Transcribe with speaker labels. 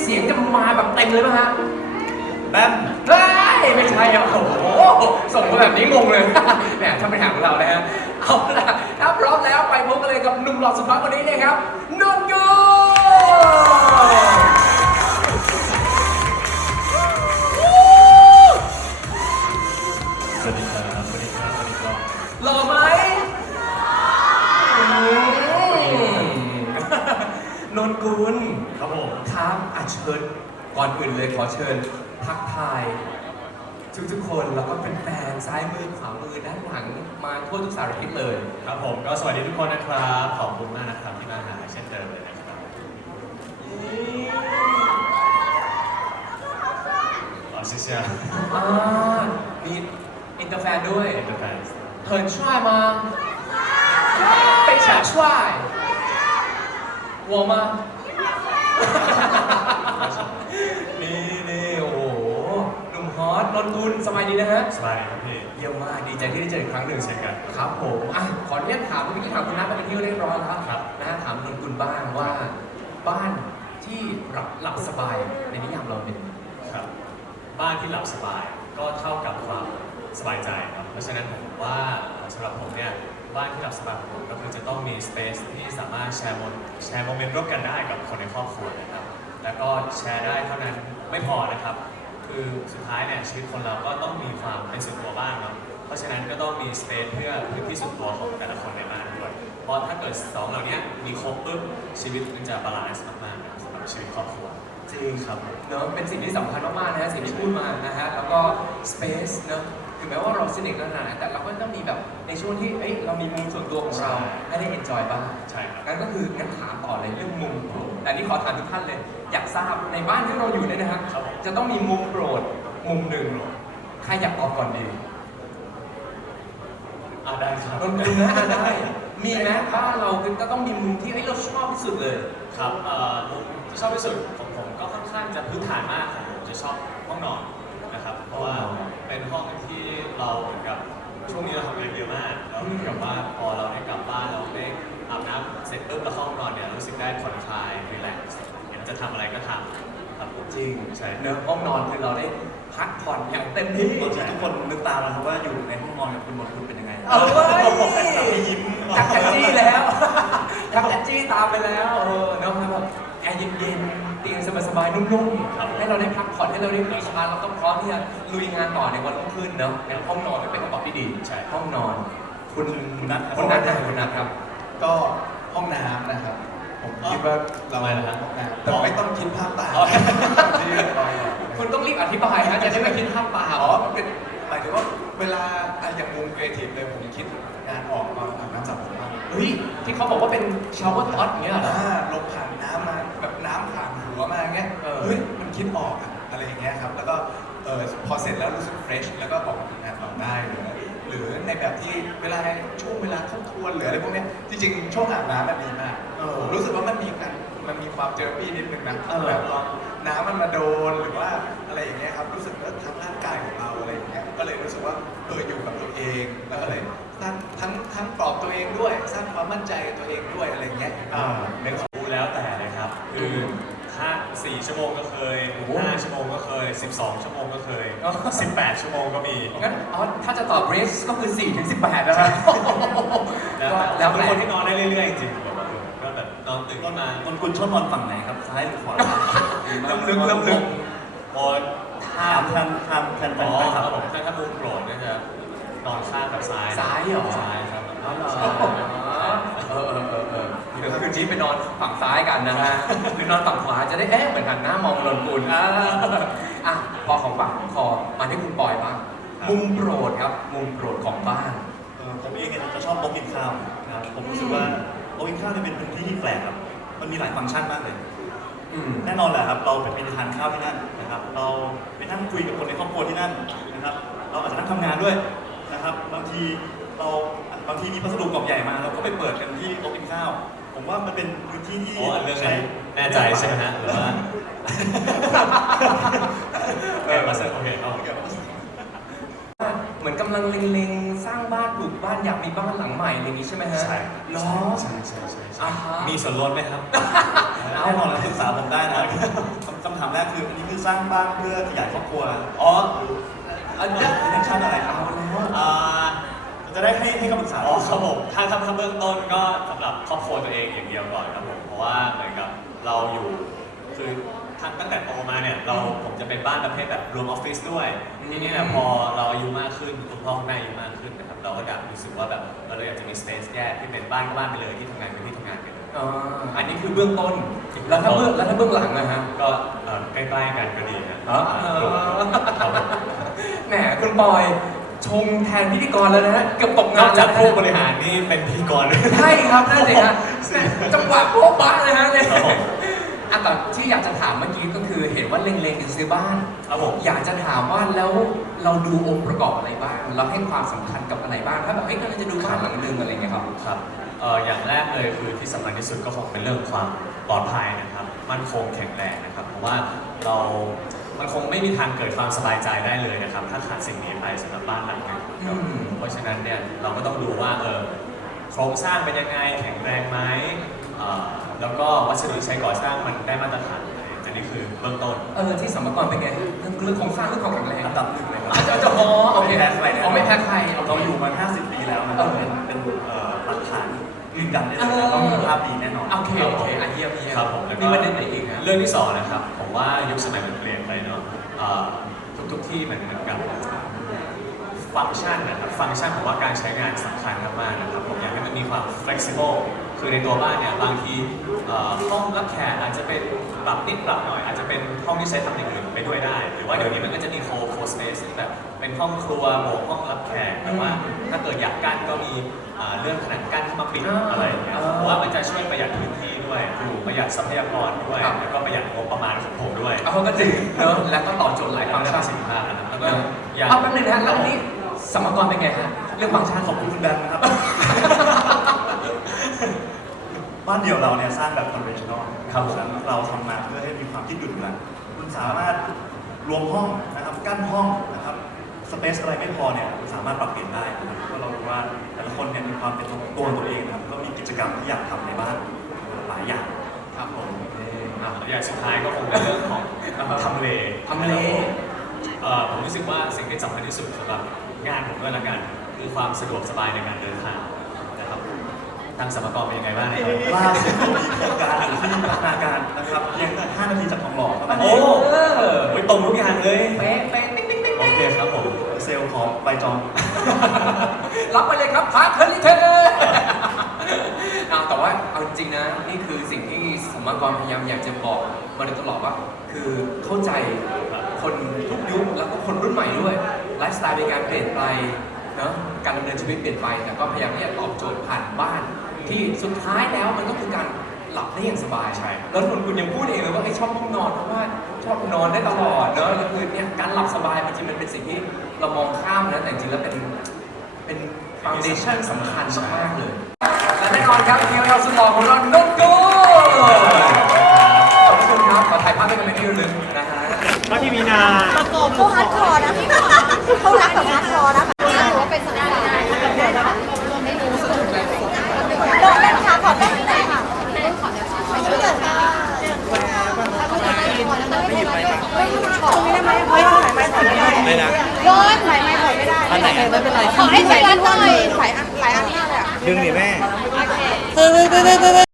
Speaker 1: สียงจะมาแบบเต็มเลยป่ะฮะ
Speaker 2: แป๊บ
Speaker 1: ไม่ใช่อ่ะโอ้โหส่งมาแบบนี้งงเลยแหมถ้าเป็นหางของเรานะฮะเอาล่ะถ้าพร้อมแล้วไปพบกันเลยกับหนุ่มหล่อสุดฮอตคนนี้เลยครับนนกุล
Speaker 2: สวัสดีครับสวัสดีครับสวัสดีครับ
Speaker 1: หล่อไหมนนกุล
Speaker 2: ครับผม
Speaker 1: ครับเชิญก่อนอื่นเลยขอเชิญทักทายทุกคนแล้วก็เป็นแฟนซ้ายมือขวามือด้านหลังมาทั่วทุกสารทิศเลย
Speaker 2: ครับผมก็สวัสดีทุกคนนะครับขอบคุณมากนะครับที่มาหาเช่นเดิมเลยนะครับอ๋อ谢谢
Speaker 1: มีอินเตอร์แฟนด้วย
Speaker 2: อินเตอร์แฟน
Speaker 1: 很帅吗非常帅我吗นี่โอ้โหหนุ่มฮอตนนกุลสบายดีนะฮะ
Speaker 2: สบายดีครับพี่
Speaker 1: เยี่ยมมากดีใจที่ได้เจออีกครั้งหนึ่ง
Speaker 2: เช่นกัน
Speaker 1: ครับผมขออนุญาตถามเมื่อกี้ถามคุณนัทไปเป็นที่เรียบร้อยแล้ว
Speaker 2: ครับ
Speaker 1: นะฮะถามนนกุลบ้างว่าบ้านที่หลับสบายในนิยามเราเป็น
Speaker 2: ครับบ้านที่หลับสบายก็เท่ากับความสบายใจครับเพราะฉะนั้นผมว่าสำหรับผมเนี่ยบ้านที่หลับสบายของผมก็คือจะต้องมีสเปซที่สามารถแชร์โมเมนต์ร่วมกันได้กับคนในครอบครัวนะครับแล้วก็แชร์ได้เท่านั้นไม่พอนะครับคือสุดท้ายเนี่ยชีวิตคนเราก็ต้องมีความเป็นส่วนตัวบ้างเนาะเพราะฉะนั้นก็ต้องมีสเปซเพื่อพื้นที่ส่วนตัวของแต่ละคนในบ้านด้วยเพราะถ้าเกิดสองเหล่านี้มีครบปุ๊บชีวิตมันจะบาลานซ์มากๆสำหรับชีวิตครอบครัว
Speaker 1: จริงครับเนอะเป็นสิ่งที่สำคัญมากๆนะฮะสิ่งที่พูดมานะฮะแล้วก็สเปซเนอะถึงแม้ว่าเราสนิทกันขนาดไหนแต่เราก็ต้องมีแบบในช่วงที่เรามีมุมส่วนตัวของเราให้ได้เอนจอยบ้าง
Speaker 2: ใช่ครับ
Speaker 1: งั้นก็คืองั้นถามต่อเลยเรื่องมุมโปรดแต่นี่ขอถามทุกท่านเลยอยากทราบในบ้านที่เราอยู่เนี่ยนะฮะจะต้องมีมุมโปรดมุมหนึ่งใครอยากออกก่อนดี
Speaker 2: ได้ครับ
Speaker 1: นนกุลนะได้มีไหมบ้านเราก็ต้องมีมุมที่เราชอบที่สุดเลย
Speaker 2: ครับมุมที่ชอบที่สุดของผมก็ค่อนข้างจะพื้นฐานมากของผมจะชอบห้องนอนนะครับเพราะว่าเป็นห้องที่เราเหมือนกับช่วงนี้เราทำงานเยอะมากแล้วเหมือนกับว่าพอเราได้กลับบ้านเราได้อาบน้ำเสร็จปุ๊บแล้วเข้าห้องนอนเนี่ยรู้สึกได้ผ่อนคลายรีแลกซ์อยากจะทำอะไรก็ทำครับ
Speaker 1: จริง
Speaker 2: ใช่
Speaker 1: เนื้อห้องนอนคือเราได้พักผ่อนอย่างเต็มที่
Speaker 2: ทุกคนนึกตามนะครับว่าอยู่ในห้องนอนกับคุณหมดคุณเป็นยังไง
Speaker 1: ยิ้มจักรจี้แล้วจักรจี้ตามไปแล้วเนาะครับแอร์เย็นๆเตียงสบายๆนุ่มๆให้เราได้พักผ่อนให้เราได้มีชาร์จแล้วก็พร้อมที่จะลุยงานต่อในวันรุ่งขึ้นเนาะงั้นห้องนอนเป็นคำตอบที่ดี
Speaker 2: ใช่
Speaker 1: ห้องนอนคุณนัทครับ
Speaker 3: ก็ห้องน้ำนะครับผมคิดว่าเราห้องน้ำแต่ไม่ต้องคิดภาพตาม
Speaker 1: คุณต้องรีบอธิบายนะจะได้ไม่คิดภาพตาม
Speaker 3: มันเป็นหมายถึงว่าเวลาอย่างมุมครีเอทีฟเลยผมคิดงานออกตอนอาบน้ำสระผมมาก
Speaker 1: ที่เขาบอกว่าเป็นชาวเวอร์ท็อตเงี้ย
Speaker 3: ลมผ่านน้ำมาแบบน้ำผ่านหัวมาเงี้ยมันคิดออกอะไรอย่างเงี้ยครับแล้วก็พอเสร็จแล้วรู้สึกเฟรชแล้วก็ออกมาทำงานต่อได้หรือในแบบที่เวลาทบทวนหรืออะไรพวกนี้จริงๆช่วงอาบน้ำมันดีมากรู้สึกว่ามันมีความเจอปี้นิดนึงนะแบบตอนน้ำมันมาโดนหรือว่าอะไรอย่างเงี้ยครับรู้สึกว่าทั้งร่างกายของเราอะไรอย่างเงี้ยก็เลยรู้สึกว่าอยู่กับตัวเองแล้วก็เลยสร้างทั้งปลอบตัวเองด้วยสร้างความมั่นใจกับตัวเองด้วยอะไรอย่างเงี้ย
Speaker 2: เป็นรู้แล้วแต่เลยครับคือ4 ชั่วโมงก็เคย5 ชั่วโมงก็เคย12 ชั่วโมงก็เคย18 ชั่วโมงก็มี
Speaker 1: งั้นถ้าจะตอบเรสก็คือ4 ถึง 18แล้วนะ
Speaker 2: แล้วเป็นคนที่นอนได้เรื่อยๆจริงๆก็แบบนอนตื่นขึ้นมา
Speaker 3: คุณชอบนอนฝั่งไหนครับซ้ายหรือขวา
Speaker 1: เริ่มลึก
Speaker 2: พอ
Speaker 3: ทำแทนไป
Speaker 2: ครับผมถ้ามุมโปรดก็จะนอนข้างกับซ้าย
Speaker 1: เหรอ
Speaker 2: ซ้ายครับ
Speaker 1: เดี๋ยวคืนนี้ไปนอนฝั่งซ้ายกันนะฮะหรือนอนฝั่งขวาจะได้เหมือนกันหน้ามองนนกุลพอของฝั่งคอมาที่คุณปอยบ้างมุมโปรดครับมุมโปรดของบ้าน
Speaker 3: ผมเองเนี่ยจะชอบโต๊ะกินข้าวนะครับผมรู้สึกว่าโต๊ะกินข้าวเนี่ยเป็นพื้นที่ที่แปลกครับมันมีหลายฟังก์ชันมากเลยแน่นอนแหละครับเราไปทานข้าวที่นั่นนะครับเราไปนั่งคุยกับคนในครอบครัวที่นั่นนะครับเราอาจจะนั่งทำงานด้วยนะครับบางทีมีพัสดุกล่องใหญ่มาเราก็ไปเปิดกันที่โต๊ะกินข้าวผมว่ามันเป็นพื้นที่ที่
Speaker 2: ใช้แน่ใจใช่ไหมฮะหรือว่ามาเสร็จโอเค
Speaker 1: เหมือนกำลังเล็งๆสร้างบ้านปลูกบ้านอยากมีบ้านหลังใหม่อย่างนี้ใช่ไหมฮะ
Speaker 2: ใช่
Speaker 1: ล้อ
Speaker 2: ใช่มีส่วนลดไหมครับ
Speaker 3: แน่นอนแล้วศึกษาผมได้นะ
Speaker 4: คำถามแรกคืออันนี้คือสร้างบ้านเพื่อขยายครอบครัว
Speaker 2: อ๋อ
Speaker 4: อันนี้เป็นแอคชั่นอะไรครับ
Speaker 2: อ่า
Speaker 4: จะได้ให้คำปรึกษา
Speaker 2: อ๋อครับผมถ้าเบื้องต้นก็สำหรับครอบครัวตัวเองอย่างเดียวก่อนครับผมเพราะว่าเหมือนกับเราอยู่คือตั้งแต่โตมาเนี่ยผมจะเป็นบ้านประเภทแบบรวมออฟฟิศด้วยทีนี้เนี่ยพอเราอายุมากขึ้นคุณพ่อคุณแม่อายุมากขึ้นนะครับเราก็อยากรู้สึกว่าแบบเราอยากจะมีสเปซแยกที่เป็นบ้านก็บ้านไปเลยที่ทำงานก็ที่ทำงานไปเลย
Speaker 1: อ๋ออันนี้คือเบื้องต้น แล้วถ้าเบื้องหลังนะฮะ
Speaker 2: ก็ใกล้ๆกันก็ดีนะ
Speaker 1: อ๋อ
Speaker 2: ครับผม
Speaker 1: แหมคุณปอยชงแทนพิธีกรแล้วนะฮะเกือบตก
Speaker 2: น
Speaker 1: งา
Speaker 2: อก
Speaker 1: น
Speaker 2: จาก
Speaker 1: แล้ว
Speaker 2: ผู้บริหารนี่เป็นพิธีกรด้วย
Speaker 1: ใช่ครับนั่นสิฮะจังหวะโป๊ะบ้าเลยฮะเนี่ย
Speaker 2: ครับผม
Speaker 1: อ่ะแต่ที่อยากจะถามเมื่อกี้ก็คือเห็นว่าเล็งๆจะซื้อบ้าน
Speaker 2: ครับผม
Speaker 1: อยากจะถามว่าแล้วเราดูองค์ประกอบอะไรบ้าง เราให้ความสำคัญกับอะไรบ้าง ถ้าแบบเฮ้ยกำลังจะดูบ้านหลังนึงอะไรเงี้ยครับ
Speaker 2: ครับอย่างแรกเลยคือที่สำคัญที่สุดก็คงเป็นเรื่องความปลอดภัยนะครับ มั่นคงแข็งแรงนะครับ เพราะว่ามันคงไม่มีทางเกิดความสบายใจได้เลยนะครับ ถ้าขาดสิ่งนี้ไปสำหรับบ้านหลังนึงครับ
Speaker 1: อืม
Speaker 2: เพราะฉะนั้นเนี่ยเราก็ต้องดูว่าโครงสร้างเป็นยังไงแข็งแรงไหมแล้วก็วัสดุที่ใช้ก่อสร้างมันได้มาตรฐานไหมอันนี้คือเบื้องต้น
Speaker 1: ที่สัมภาระเป็นไงเรื่องของสร้างเรื่องของแข็งแรง
Speaker 4: อันดับหนึ่งเลยครับ
Speaker 1: จะอ๋อโอเค
Speaker 4: ไม่แพ้ใครแน่นอน
Speaker 1: อ๋อไม่แพ้ใคร
Speaker 4: เราอยู่มา 50 ปีแล้วนะครับเป็นหลักฐานยืนยันได้เลยนะว่าคุณภาพดีแน่นอน
Speaker 1: โอเคโอเคอ่ะเยี่ยมเยี่ยม
Speaker 2: ครับผมแล้วก็
Speaker 1: มีประเด็นไหนอีกนะ
Speaker 2: เรื่องที่สองนะครับผมว่ายุคสมัยมันเปลี่ยนไปเนาะทุกที่มันเหมือนกับฟังก์ชันนะครับฟังก์ชันผมว่าการใช้งานสำคัญมากๆนะครับผมอยากให้มันมีความ flexible คือในตัวบ้านเนี่ยบางทีห้องรับแขกอาจจะเป็นปรับนิดปรับหน่อยอาจจะเป็นห้องที่ใช้ทำอย่างอื่นไปด้วยได้ หรือว่าเดี๋ยวนี้มันก็จะมี co-space ที่แบบเป็นห้องครัวบวกห้องรับแขกแต่ว่าถ้าเกิดอยากกั้นก็มีเรื่องผนังกั้นเข้ามาปิดอะไรอย่างเงี้ยเพราะว่ามันจะช่วยประหยัดพื้นที่ด้วยประหยัดทรัพยากรด้วยแล้วก็ประหยัดงบประมาณของผมด้วย
Speaker 1: เอาก็จริงเนอะแล้วก็ตอบโจทย์หลายฟังก์ชัน
Speaker 2: ประสิทธิภาพนะครับแล้วก็อยาก
Speaker 1: เอาแป๊บนึงนะแล้วอันนี้สมกรเป็นไงฮะเรื่องฟังก์ชัน
Speaker 4: ขอบคุณคุณแบงค์นะครับ บ้านเดี่ยวเราเนี่ยสร้างแบบ conventional
Speaker 2: ครับผม
Speaker 4: เราทำมาเพื่อให้มีความยืดหยุ่นกันคุณสามารถรวมห้องนะครับกั้นห้องนะครับสเปซอะไรไม่พอเนี่ยสามารถปรับเปลี่ยนได้นะครับเพราะเรารู้ว่าแต่ละคนเนี่ยมีความเป็นตัวเองนะครับก็มีกิจกรรมที่อยากทำในบ้านหลายอย่าง
Speaker 1: ครับผม
Speaker 2: อย่างสุดท้ายก็คงเป็นเรื่องของทำเล
Speaker 1: ทำเล
Speaker 2: ผมรู้สึกว่าสิ่งที่สำคัญที่สุดสำหรับงานผมด้วยละกันคือความสะดวกสบายในการเดินทางนะครับทางสมกรเป็นยังไงบ้างนะครับ
Speaker 4: ล่าสุดมีโครงการอยู่ที่พัฒนาการนะครับเพียง5 นาทีจากทองหล่อเท่านั้น
Speaker 2: โอ้
Speaker 4: เอง
Speaker 2: ไม่ตรงทุกอย่างเลย
Speaker 1: เป๊ะเป๊ะติ๊งติ๊งติ๊ง
Speaker 2: โอเคครับผม
Speaker 4: เซลล์ของใบจอง
Speaker 1: รับไปเลยครับพาร์ทเทอร์ลิเทอร์แต่ว่าเอาจริงๆนะนี่คือสิ่งที่สมกรพยายามอยากจะบอกมาโดยตลอดว่า คือเข้าใจคนทุกยุคแล้วก็คนรุ่นใหม่ด้วยไลฟ์สไตล์ในการเปลี่ยนไปเนาะการดำเนินชีวิตเปลี่ยนไปแต่ก็พยายามที่จะตอบโจทย์ผ่านบ้าน ที่สุดท้ายแล้วมันก็คือการหลับได้อย่างสบาย
Speaker 2: ใช่
Speaker 1: แล้วคุณยังพูดเองเลยว่าไอ้ชอบห้องนอนเพราะว่าชอบนอนได้ตลอดเนาะแล้วคือเนี่ยการหลับสบายบางทีมันเป็นสิ่งที่เรามองข้ามนะแต่จริงๆแล้วเป็นฟาวเดชั่นสำคัญมากๆเลยและแน่นอนครับทีมเราสุดหล่อของเรานกกูขอบคุณครับขอถ่ายภาพให้กันเป็นที่ระลึกนะฮะ
Speaker 5: ก็ที่มีนา
Speaker 6: เขาฮาร์ดคอร์นะเขารักแบบฮาร์ดคอร์นะถือว่าเป็นสัญญาณไม่รู้สึกโดนเล่นค่ะขอเล่นหน่อยค่ะไม่เกิดค่ะไม่ได้ไหมไม่ได้ไหมถอยไม่ได้
Speaker 5: เลยนะ
Speaker 6: โดนไหลไม่ถอยไม่ได้
Speaker 5: อันไหน
Speaker 6: ไม่เป็นไรขอให้ใช้กันหน่อยหลายอันมากเลยอ่ะ
Speaker 5: ดึงดิแม่
Speaker 6: คือ